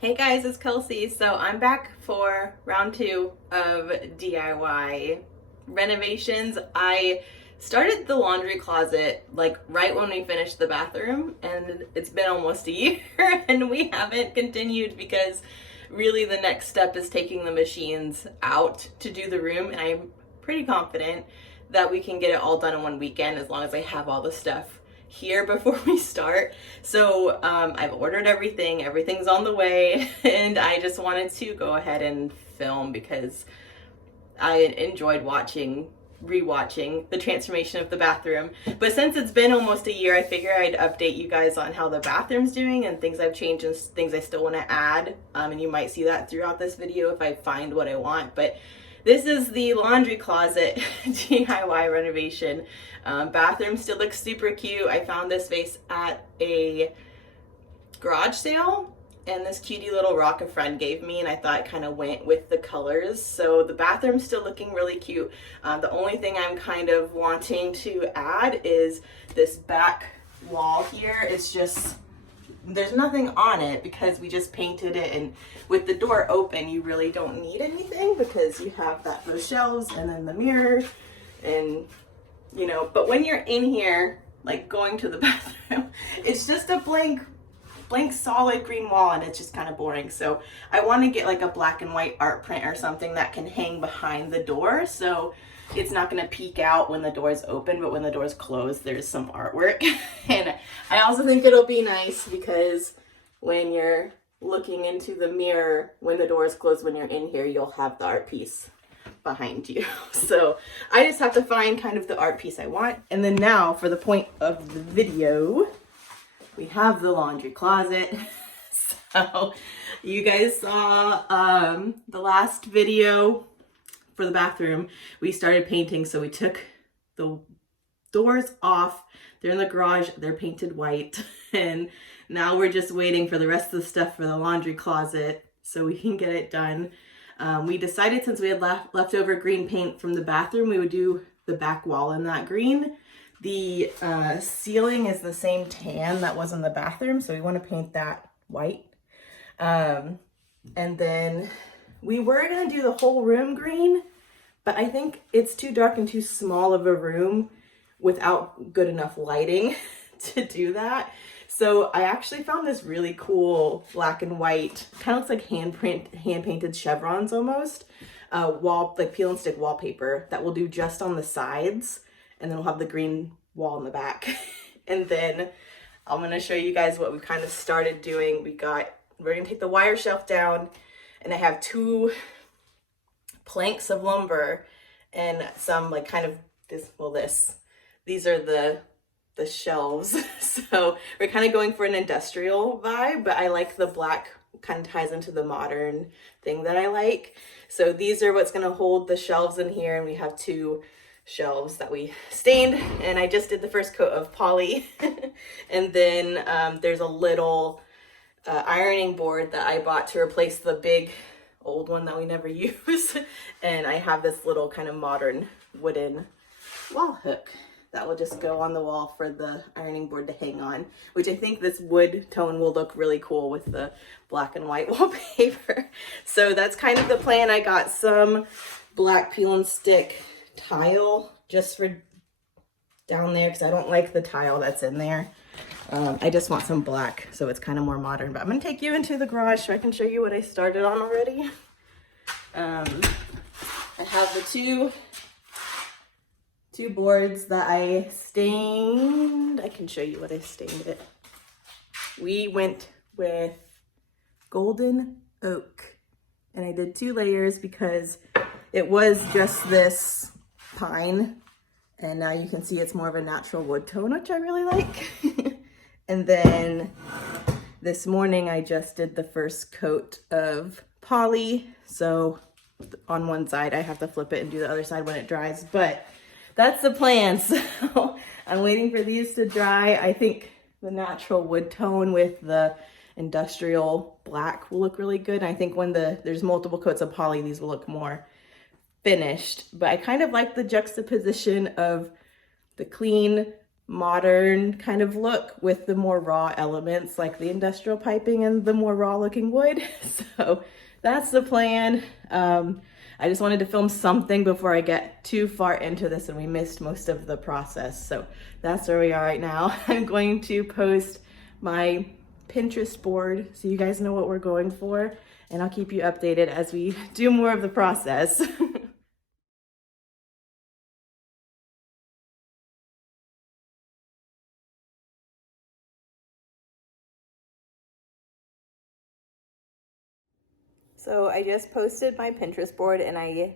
Hey guys, it's Kelsey. So I'm back for round two of DIY renovations. I started the laundry closet like right when we finished the bathroom, and it's been almost a year and we haven't continued because really the next step is taking the machines out to do the room, and I'm pretty confident that we can get it all done in one weekend as long as I have all the stuff here before we start. So I've ordered everything, everything's on the way, and I just wanted to go ahead and film because I enjoyed rewatching the transformation of the bathroom. But since it's been almost a year, I figure I'd update you guys on how the bathroom's doing and things I've changed and things I still want to add. And you might see that throughout this video if I find what I want. But this is the laundry closet DIY renovation. Bathroom still looks super cute. I found this vase at a garage sale, and this cutie little rock a friend gave me, and I thought it kind of went with the colors. So the bathroom's still looking really cute. The only thing I'm kind of wanting to add is this back wall here. It's just, there's nothing on it because we just painted it, and with the door open you really don't need anything because you have those shelves and then the mirror, and you know, but when you're in here like going to the bathroom, it's just a blank solid green wall, and it's just kind of boring. So I want to get like a black and white art print or something that can hang behind the door, so it's not going to peek out when the door is open, but when the door is closed there's some artwork. And I also think it'll be nice because when you're looking into the mirror when the door is closed, when you're in here, you'll have the art piece behind you. So I just have to find kind of the art piece I want. And then now for the point of the video, we have the laundry closet. So you guys saw the last video for the bathroom. We started painting, so we took the doors off. They're in the garage, they're painted white. And now we're just waiting for the rest of the stuff for the laundry closet so we can get it done. We decided since we had leftover green paint from the bathroom, we would do the back wall in that green. The ceiling is the same tan that was in the bathroom, so we want to paint that white. And then we were going to do the whole room green, but I think it's too dark and too small of a room without good enough lighting to do that. So I actually found this really cool black and white, kind of looks like hand painted chevrons almost, like peel and stick wallpaper that we'll do just on the sides, and then we'll have the green wall in the back. And then I'm going to show you guys what we kind of started doing. We're going to take the wire shelf down, and I have 2 planks of lumber and some like kind of these are the shelves. So we're kind of going for an industrial vibe, but I like the black, kind of ties into the modern thing that I like. So these are what's going to hold the shelves in here, and we have 2 shelves that we stained, and I just did the first coat of poly. And then there's a little ironing board that I bought to replace the big old one that we never use. And I have this little kind of modern wooden wall hook that will just go on the wall for the ironing board to hang on, which I think this wood tone will look really cool with the black and white wallpaper. So that's kind of the plan. I got some black peel and stick tile just for down there because I don't like the tile that's in there. I just want some black so it's kind of more modern. But I'm going to take you into the garage so I can show you what I started on already. I have the two boards that I stained. I can show you what I stained it. We went with golden oak, and I did 2 layers because it was just this pine, and now you can see it's more of a natural wood tone, which I really like. And then this morning I just did the first coat of poly, so on one side I have to flip it and do the other side when it dries, but that's the plan. So I'm waiting for these to dry. I think the natural wood tone with the industrial black will look really good. And I think when there's multiple coats of poly, these will look more finished. But I kind of like the juxtaposition of the clean modern kind of look with the more raw elements like the industrial piping and the more raw looking wood. So that's the plan. I just wanted to film something before I get too far into this and we missed most of the process. So that's where we are right now. I'm going to post my Pinterest board so you guys know what we're going for, and I'll keep you updated as we do more of the process. So I just posted my Pinterest board and I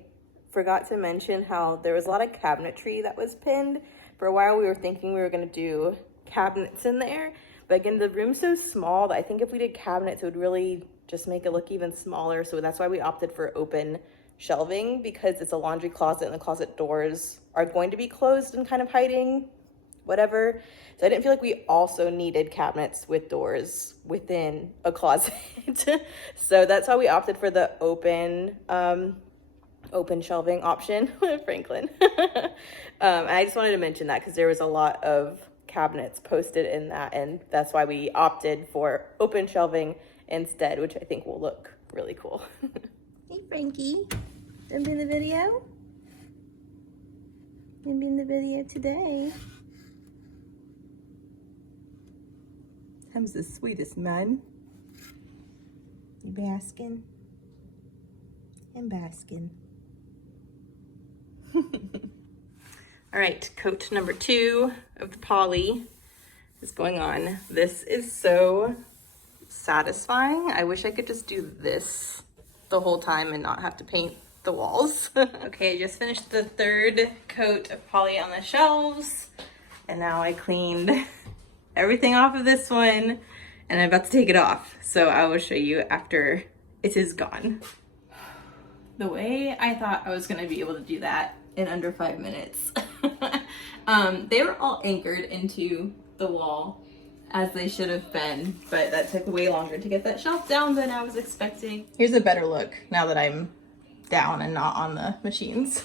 forgot to mention how there was a lot of cabinetry that was pinned. For a while we were thinking we were gonna do cabinets in there, but again, the room's so small that I think if we did cabinets, it would really just make it look even smaller. So that's why we opted for open shelving, because it's a laundry closet and the closet doors are going to be closed and kind of hiding whatever. So I didn't feel like we also needed cabinets with doors within a closet. So that's how we opted for the open shelving option with Franklin. I just wanted to mention that because there was a lot of cabinets posted in that, and that's why we opted for open shelving instead, which I think will look really cool. Hey Frankie, gonna be in the video? Gonna be in the video today. Tom's the sweetest man. You basking? I'm basking. All right, coat number 2 of the poly is going on. This is so satisfying. I wish I could just do this the whole time and not have to paint the walls. Okay, I just finished the 3rd coat of poly on the shelves, and now I cleaned everything off of this one and I'm about to take it off. So I will show you after it is gone. The way I thought I was gonna be able to do that in under 5 minutes. They were all anchored into the wall as they should have been, but that took way longer to get that shelf down than I was expecting. Here's a better look now that I'm down and not on the machines.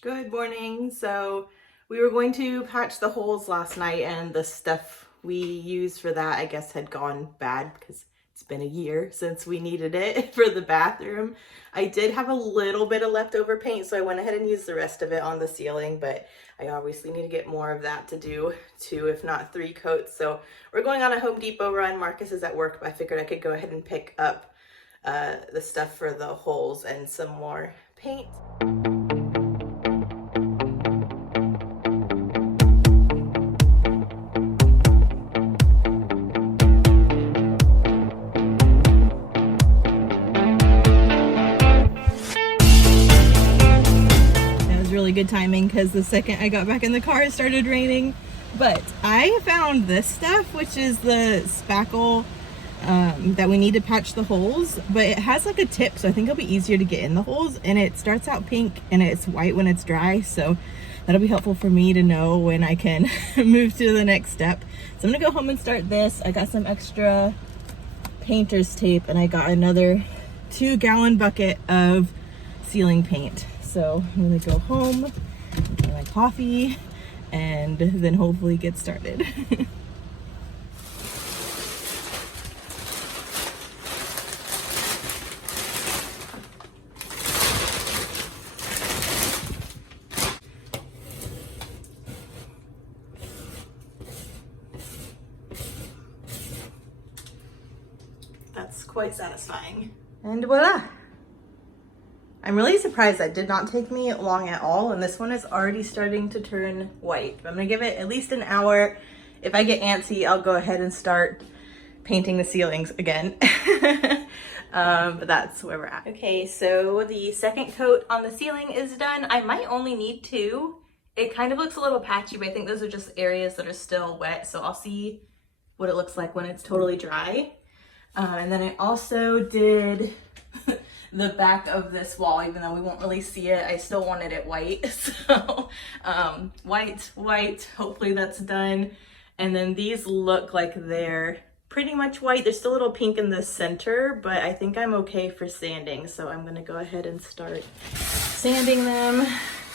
Good morning. So we were going to patch the holes last night, and the stuff we used for that I guess had gone bad because it's been a year since we needed it for the bathroom. I did have a little bit of leftover paint, so I went ahead and used the rest of it on the ceiling, but I obviously need to get more of that to do 2, if not 3 coats. So we're going on a Home Depot run. Marcus is at work, but I figured I could go ahead and pick up the stuff for the holes and some more paint. Good timing because the second I got back in the car it started raining. But I found this stuff, which is the spackle that we need to patch the holes, but it has like a tip, so I think it'll be easier to get in the holes, and it starts out pink and it's white when it's dry, so that'll be helpful for me to know when I can move to the next step. So I'm gonna go home and start this. I got some extra painter's tape and I got another 2-gallon bucket of ceiling paint. So I'm gonna go home, get my coffee, and then hopefully get started. That's quite satisfying. And voila! I'm really surprised that did not take me long at all, and this one is already starting to turn white. I'm gonna give it at least an hour. If I get antsy, I'll go ahead and start painting the ceilings again. But that's where we're at. Okay, so the 2nd coat on the ceiling is done. I might only need 2. It kind of looks a little patchy, but I think those are just areas that are still wet, so I'll see what it looks like when it's totally dry. And then I also did the back of this wall, even though we won't really see it, I still wanted it white. So white, hopefully that's done. And then these look like they're pretty much white. There's still a little pink in the center, but I think I'm okay for sanding. So I'm gonna go ahead and start sanding them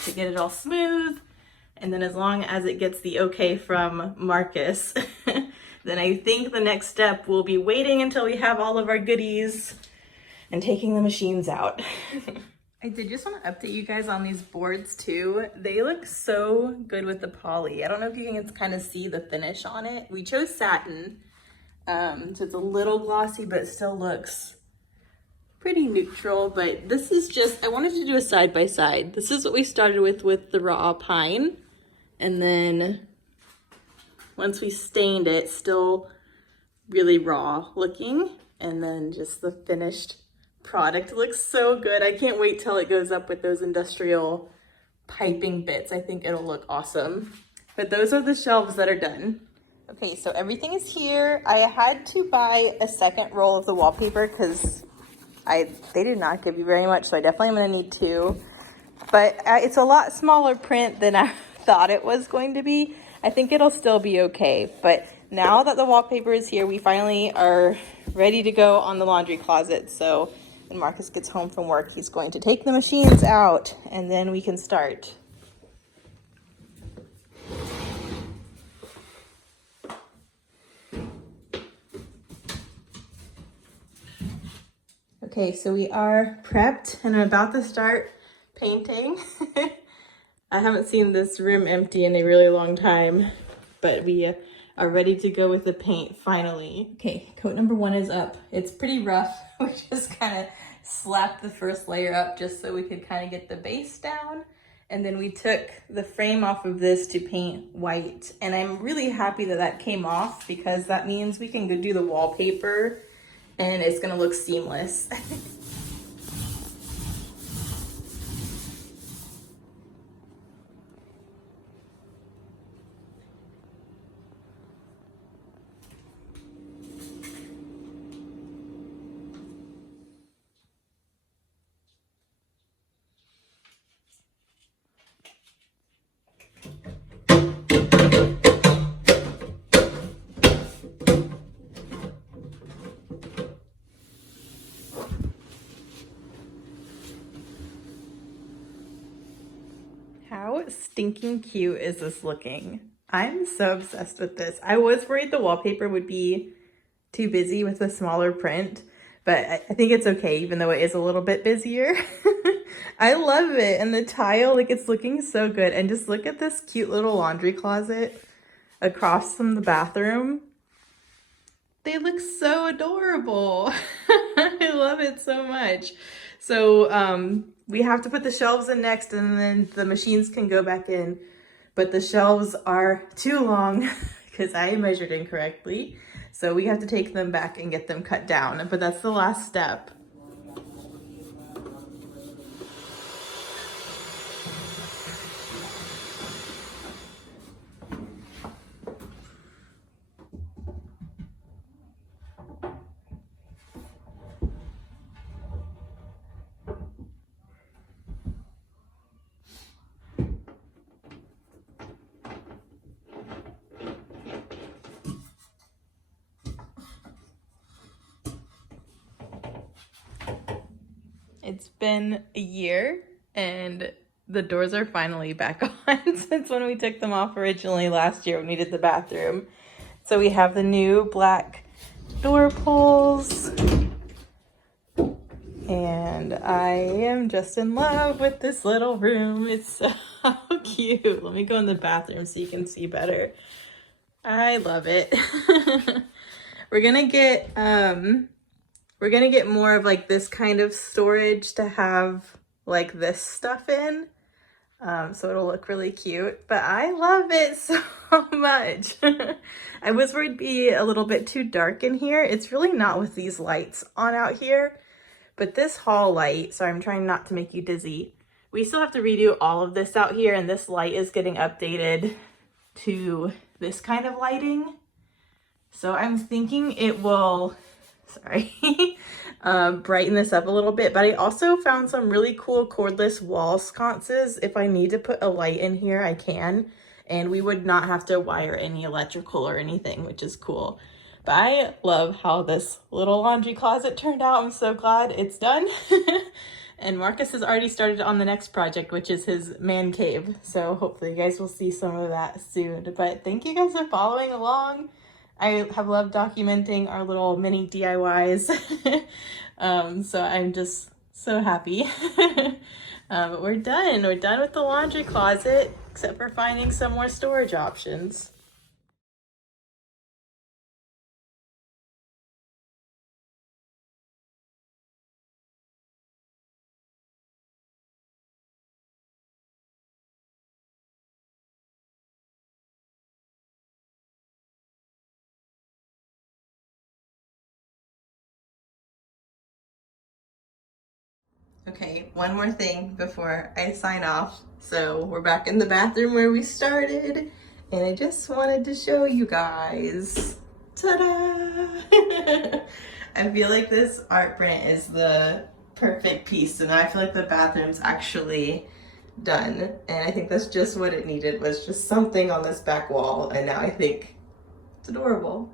to get it all smooth. And then as long as it gets the okay from Marcus, then I think the next step will be waiting until we have all of our goodies and taking the machines out. I did just want to update you guys on these boards too. They look so good with the poly. I don't know if you can kind of see the finish on it. We chose satin, so it's a little glossy, but it still looks pretty neutral. But this is just, I wanted to do a side by side. This is what we started with the raw pine. And then once we stained it, still really raw looking. And then just the finished product looks so good. I can't wait till it goes up with those industrial piping bits. I think it'll look awesome. But those are the shelves that are done. Okay, so everything is here. I had to buy a second roll of the wallpaper because they did not give you very much, so I definitely am gonna need two. But it's a lot smaller print than I thought it was going to be. I think it'll still be okay. But now that the wallpaper is here, we finally are ready to go on the laundry closet. So when Marcus gets home from work, he's going to take the machines out and then we can start. Okay, so we are prepped and I'm about to start painting. I haven't seen this room empty in a really long time, but we are ready to go with the paint finally. Okay, coat number 1 is up. It's pretty rough. We just kind of slapped the first layer up just so we could kind of get the base down. And then we took the frame off of this to paint white. And I'm really happy that that came off because that means we can go do the wallpaper and it's gonna look seamless. How stinking cute is this looking? I'm so obsessed with this. I was worried the wallpaper would be too busy with the smaller print, but I think it's okay, even though it is a little bit busier. I love it. And the tile, like it's looking so good. And just look at this cute little laundry closet across from the bathroom. They look so adorable. I love it so much. So we have to put the shelves in next and then the machines can go back in. But the shelves are too long because I measured incorrectly. So we have to take them back and get them cut down. But that's the last step. It's been a year and the doors are finally back on since when we took them off originally last year when we did the bathroom. So we have the new black door pulls and I am just in love with this little room. It's so cute. Let me go in the bathroom so you can see better. I love it. We're gonna get more of like this kind of storage to have like this stuff in. So it'll look really cute, but I love it so much. I was worried it'd be a little bit too dark in here. It's really not with these lights on out here, but this hall light, sorry, I'm trying not to make you dizzy. We still have to redo all of this out here and this light is getting updated to this kind of lighting. So I'm thinking it will, sorry, brighten this up a little bit, but I also found some really cool cordless wall sconces. If I need to put a light in here, I can, and we would not have to wire any electrical or anything, which is cool. But I love how this little laundry closet turned out. I'm so glad it's done. And Marcus has already started on the next project, which is his man cave. So hopefully you guys will see some of that soon. But thank you guys for following along. I have loved documenting our little mini DIYs. So I'm just so happy. But we're done. We're done with the laundry closet, except for finding some more storage options. Okay, one more thing before I sign off. So we're back in the bathroom where we started, and I just wanted to show you guys. Ta-da! I feel like this art print is the perfect piece, and I feel like the bathroom's actually done. And I think that's just what it needed, was just something on this back wall, and now I think it's adorable.